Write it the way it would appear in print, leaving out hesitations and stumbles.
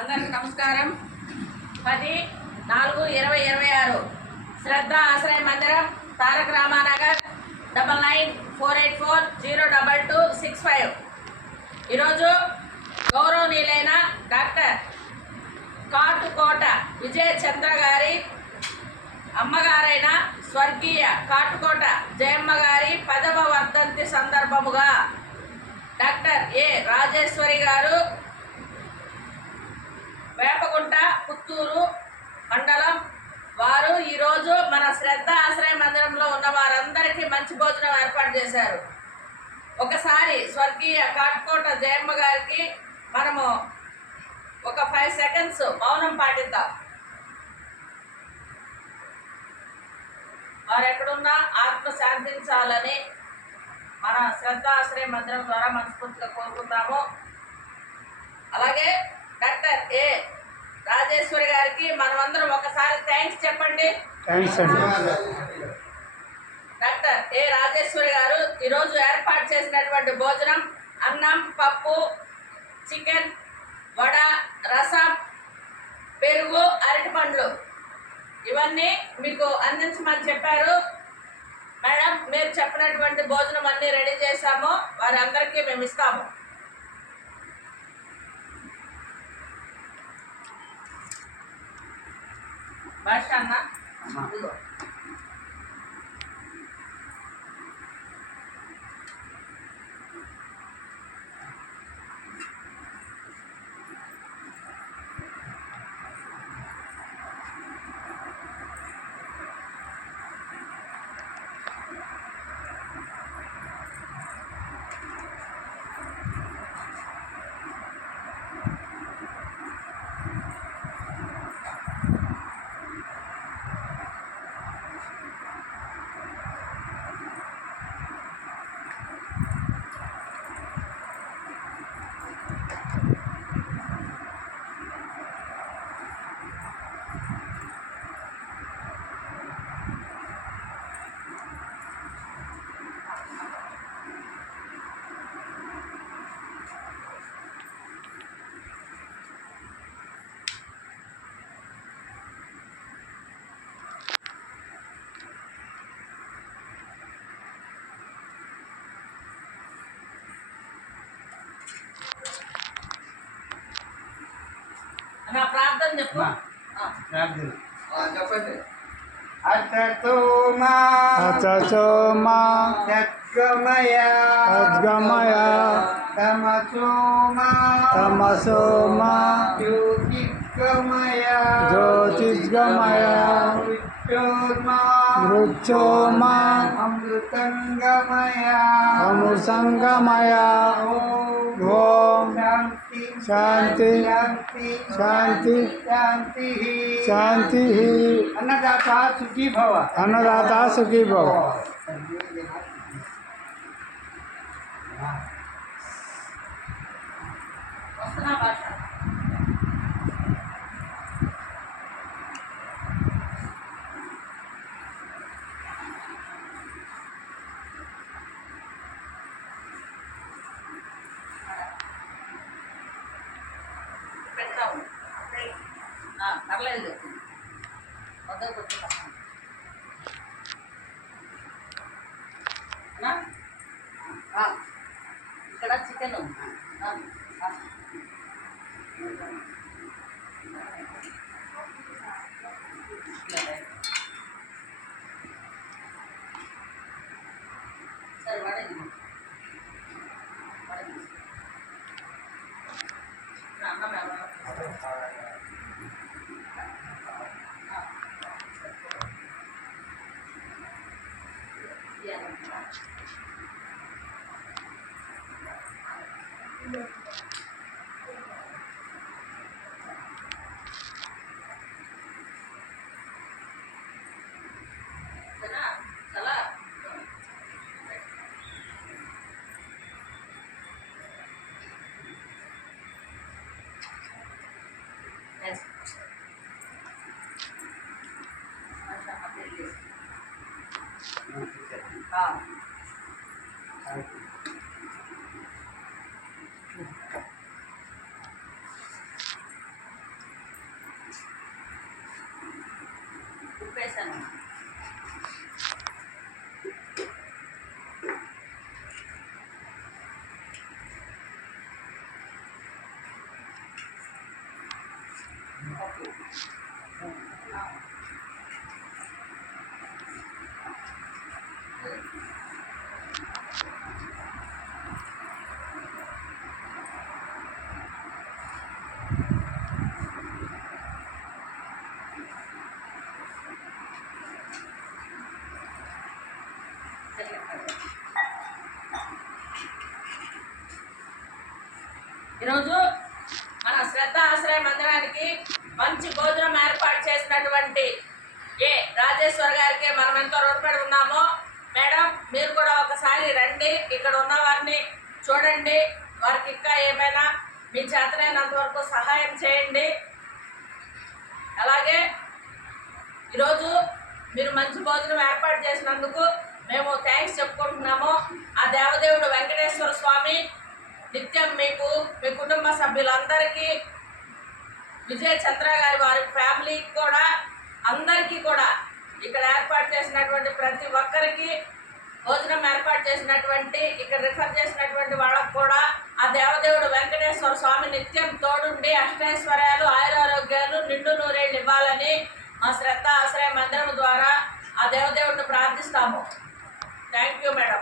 అందరికి నమస్కారం. 10/4/2026 శ్రద్ధ ఆశ్రయ మందిరం, తారక రామానగర్, 9948402265. ఈరోజు గౌరవనీయులైన డాక్టర్ కాటుకోట విజయ చంద్ర గారి అమ్మగారైన స్వర్గీయ కాటుకోట జయమ్మ గారి 10వ వర్ధంతి సందర్భముగా డాక్టర్ ఏ రాజేశ్వరి గారు, వేపగుంట, పుత్తూరు మండలం వారు ఈరోజు మన శ్రద్ధ ఆశ్రయ మందిరంలో ఉన్న వారందరికీ మంచి భోజనం ఏర్పాటు చేశారు. ఒకసారి స్వర్గీయ కాటుకోట జయమ్మ గారికి మనము ఒక 5 సెకండ్స్ మౌనం పాటిద్దాం. వారు ఎక్కడున్నా ఆత్మ శాంతించాలని మన శ్రద్ధ ఆశ్రయ మందిరం ద్వారా మనస్ఫూర్తిగా కోరుకుందాము. అలాగే డాక్టర్ ఏ రాజేశ్వరి గారికి మనమందరం ఒకసారి థ్యాంక్స్ చెప్పండి. డాక్టర్ ఏ రాజేశ్వరి గారు ఈరోజు ఏర్పాటు చేసినటువంటి భోజనం అన్నం, పప్పు, చికెన్, వడ, రసం, పెరుగు, అరటిపండ్లు ఇవన్నీ మీకు అందించమని చెప్పారు. మేడం, మీరు చెప్పినటువంటి భోజనం అన్నీ రెడీ చేశాము, వారందరికీ మేము ఇస్తాము. భాష అన్న నా ప్రార్థన చెప్పు. చెప్పండి. అతతోమా సద్గమయ తమసోమా జ్యోతిర్గమయ మృత్యోర్మా అమృతంగమయ ఓం శాంతి శాంతి శాంతి. అన్నదాత సుఖీ భవ. అన్నదాత సుఖీ భవ. వస్తున్నా భాష. పెడతాము పర్లేదు, వద్దకు వచ్చి ఇక్కడ చికెన్ సరే వడది అన్నం ఎవరు ఈరోజు మన శ్రద్ధ ఆశ్రయ మందిరానికి మంచి భోజనం ఏర్పాటు చేసినటువంటి రాజేశ్వర్ గారికి మనం ఎంతో రుణపడి ఉన్నామో. మేడం, మీరు కూడా ఒకసారి రండి, ఇక్కడ ఉన్న వారిని చూడండి, వారికి ఇంకా ఏమైనా మీ చేతనైనంత వరకు సహాయం చేయండి. అలాగే ఈరోజు మీరు మంచి భోజనం ఏర్పాటు చేసినందుకు మేము థ్యాంక్స్ చెప్పుకుంటున్నాము. ఆ దేవదేవుడు వెంకటేశ్వర స్వామి నిత్యం మీకు, మీ కుటుంబ సభ్యులందరికీ, విజయ చంద్ర గారి వారి ఫ్యామిలీకి కూడా, అందరికీ కూడా, ఇక్కడ ఏర్పాటు చేసినటువంటి ప్రతి ఒక్కరికి, భోజనం ఏర్పాటు చేసినటువంటి, ఇక్కడ రిఫర్ చేసినటువంటి వాళ్ళకు కూడా ఆ దేవదేవుడు వెంకటేశ్వర స్వామి నిత్యం తోడుండి అష్టైశ్వర్యాలు, ఆయురారోగ్యాలు, నిండు నూరేళ్ళు ఇవ్వాలని మా శ్రద్ధ ఆశ్రయ మందిరం ద్వారా ఆ దేవదేవుడిని ప్రార్థిస్తాము. Thank you madam.